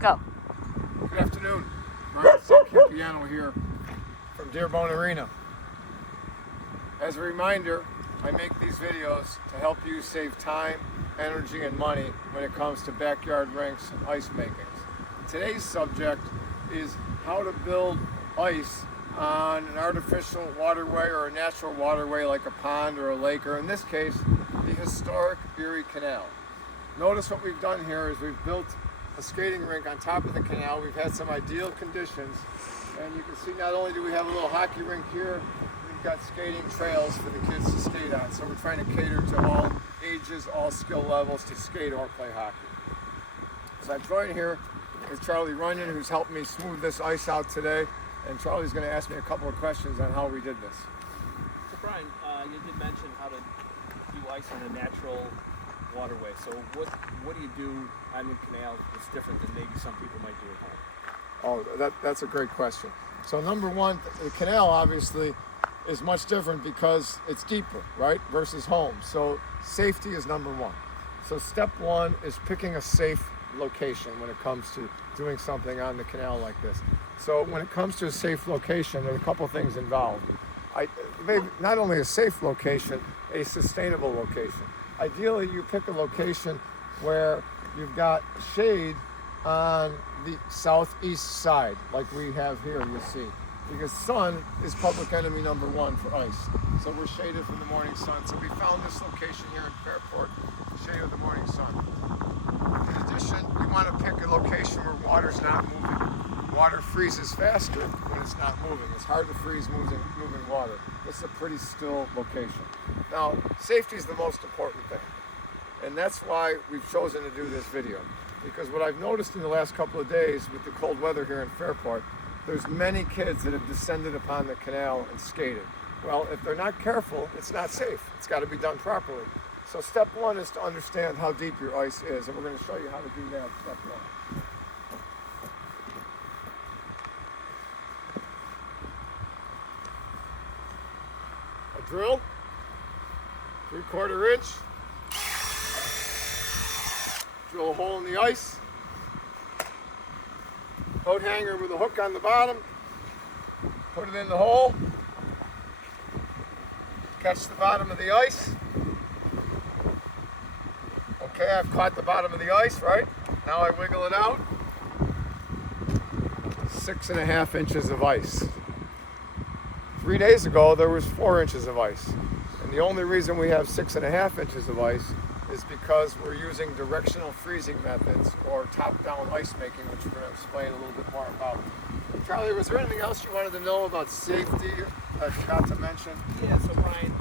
Go. Good afternoon. Rink piano here from Dearborn Arena. As a reminder, I make these videos to help you save time, energy, and money when it comes to backyard rinks and ice makings. Today's subject is how to build ice on an artificial waterway or a natural waterway like a pond or a lake, or in this case, the Historic Erie Canal. Notice what we've done here is we've built a skating rink on top of the canal. We've had some ideal conditions, and you can see not only do we have a little hockey rink here, we've got skating trails for the kids to skate on. So we're trying to cater to all ages, all skill levels to skate or play hockey. So I'm joined here with Charlie Runyon, who's helped me smooth this ice out today, and Charlie's going to ask me a couple of questions on how we did this. So Brian, you did mention how to do ice on a natural waterway. So what do you do on the canal that's different than maybe some people might do at home? Oh, that's a great question. So number one, the canal obviously is much different because it's deeper, right, versus home. So safety is number one. So step one is picking a safe location when it comes to doing something on the canal like this. So when it comes to a safe location, there are a couple things involved. Maybe not only a safe location, a sustainable location. Ideally, you pick a location where you've got shade on the southeast side, like we have here, you see. Because sun is public enemy number one for ice. So we're shaded from the morning sun. So we found this location here in Fairport, shade of the morning sun. In addition, you want to pick a location where water's not moving. Water freezes faster when it's not moving. It's hard to freeze moving water. It's a pretty still location. Now, safety is the most important thing. And that's why we've chosen to do this video. Because what I've noticed in the last couple of days with the cold weather here in Fairport, there's many kids that have descended upon the canal and skated. Well, if they're not careful, it's not safe. It's got to be done properly. So step one is to understand how deep your ice is, and we're going to show you how to do that step one. A drill, 3/4 inch, drill a hole in the ice, coat hanger with a hook on the bottom, put it in the hole, catch the bottom of the ice. Okay, I've caught the bottom of the ice, right? Now I wiggle it out. 6.5 inches of ice. 3 days ago, there was 4 inches of ice. And the only reason we have 6.5 inches of ice is because we're using directional freezing methods or top-down ice making, which we're going to explain a little bit more about. Charlie, was there anything else you wanted to know about safety I forgot to mention? Yeah, so Brian,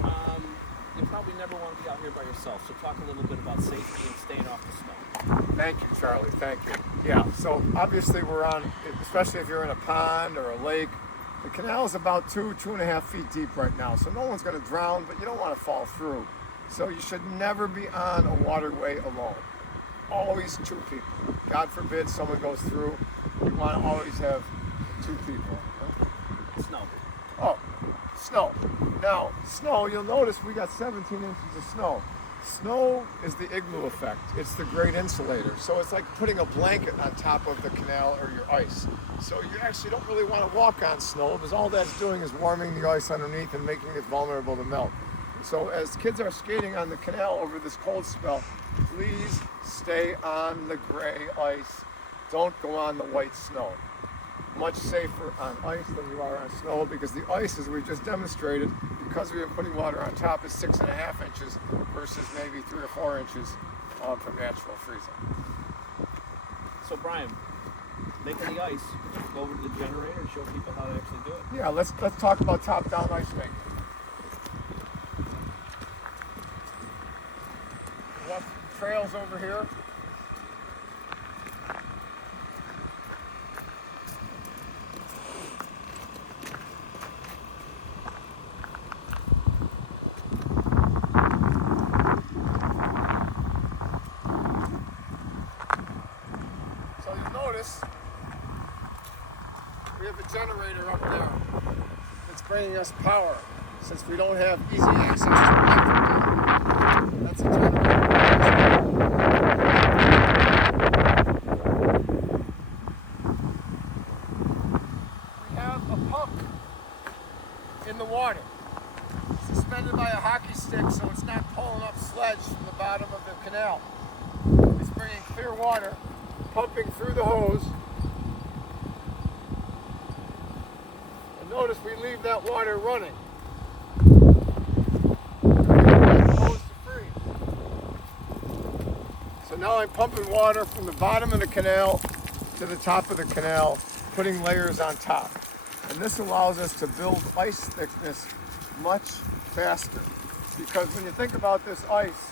you probably never want to be out here by yourself, so talk a little bit about safety and staying off the snow. Thank you, Charlie, thank you. Yeah, so obviously we're on, especially if you're in a pond or a lake, the canal is about 2.5 feet deep right now, so no one's going to drown, but you don't want to fall through. So you should never be on a waterway alone. Always two people. God forbid someone goes through. You want to always have two people. Snow. Oh, snow. Now, snow, you'll notice we got 17 inches of snow. Snow is the igloo effect. It's the great insulator. So it's like putting a blanket on top of the canal or your ice. So you actually don't really want to walk on snow because all that's doing is warming the ice underneath and making it vulnerable to melt. So as kids are skating on the canal over this cold spell, please stay on the gray ice. Don't go on the white snow. Much safer on ice than you are on snow because the ice, as we just demonstrated, because we've been putting water on top, is 6.5 inches versus maybe 3 or 4 inches from natural freezing. So Brian, making the ice, go over to the generator and show people how to actually do it. Yeah, let's talk about top-down ice making. We have trails over here. So you'll notice we have a generator up there that's bringing us power since we don't have easy access to electric. That's a generator. hockey stick so it's not pulling up sludge from the bottom of the canal. It's bringing clear water, pumping through the hose. And notice we leave that water running. Hose to freeze. So now I'm pumping water from the bottom of the canal to the top of the canal, putting layers on top. And this allows us to build ice thickness much faster. Because when you think about this ice,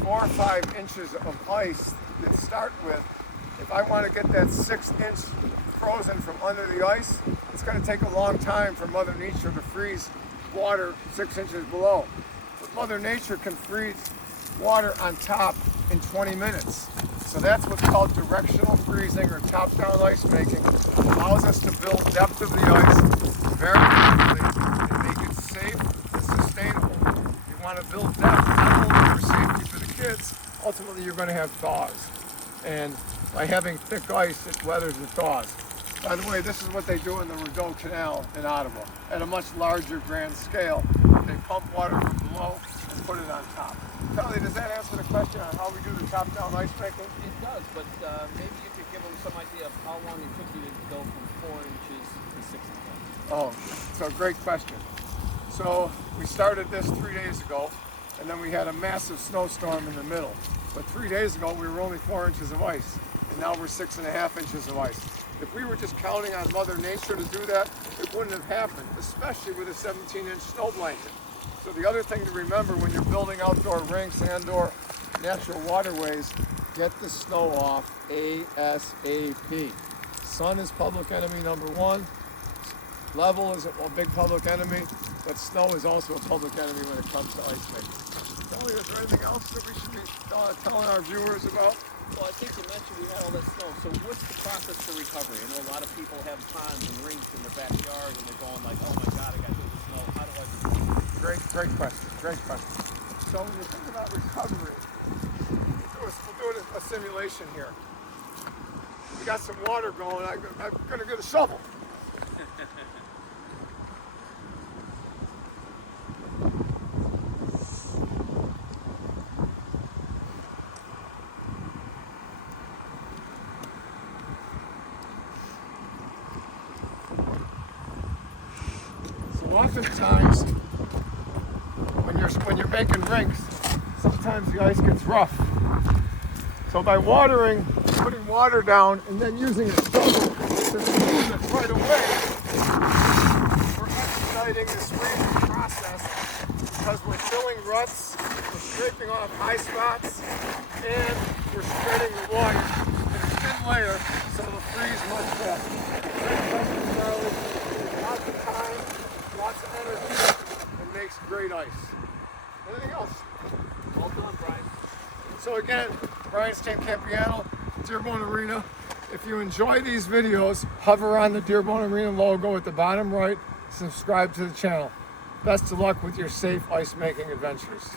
4 or 5 inches of ice to start with, if I want to get that 6-inch frozen from under the ice, it's going to take a long time for Mother Nature to freeze water 6 inches below. But Mother Nature can freeze water on top in 20 minutes. So that's what's called directional freezing or top-down ice making. It allows us to build depth of the ice very quickly and make it safe and sustainable. You want to build depth not only for safety for the kids, ultimately you're going to have thaws. And by having thick ice, it weathers and thaws. By the way, this is what they do in the Rideau Canal in Ottawa. At a much larger grand scale, they pump water from below and put it on top. Charlie, does that answer the question on how we do the top-down ice making? It does, but maybe you could give them some idea of how long it took you to go from 4 inches to 6 inches. Oh, so great question. So we started this 3 days ago, and then we had a massive snowstorm in the middle. But 3 days ago, we were only 4 inches of ice, and now we're 6.5 inches of ice. If we were just counting on Mother Nature to do that, it wouldn't have happened, especially with a 17-inch snow blanket. So the other thing to remember when you're building outdoor rinks and/or natural waterways, get the snow off ASAP. Sun is public enemy number 1. Level is a big public enemy, but snow is also a public enemy when it comes to ice making. Kelly, is there anything else that we should be telling our viewers about? Well, I think you mentioned we had all that snow. So what's the process for recovery? I know a lot of people have ponds and rinks in their backyard and they're going like, oh my God, I got to do the snow. How do I do it? Great question. So when you think about recovery, we'll do a simulation here. We got some water going, I'm going to get a shovel. Oftentimes, when you're making rinks, sometimes the ice gets rough. So by watering, putting water down, and then using a shovel to smooth it right away, we're expediting the scraping process because we're filling ruts, we're scraping off high spots, and we're spreading the water in a thin layer so it'll freeze much faster. Great question, Charlie. Lots of time. Lots of energy and makes great ice. Anything else? Well done, Brian. So again, Brian Stancampiano, Dearborn Arena. If you enjoy these videos, hover on the Dearborn Arena logo at the bottom right, subscribe to the channel. Best of luck with your safe ice making adventures.